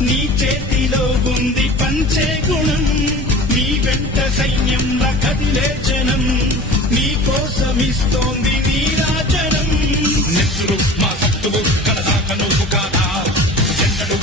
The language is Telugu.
నీ చేతిలో ఉంది పంచే గుణం, నీ వెంట సైన్యంలా కదిలే జనం, నీ కోసమిస్తోంది నీరాజనం. నెత్తురు మా సత్తువు కలదాక నువ్వు కాదా, ఎన్నడు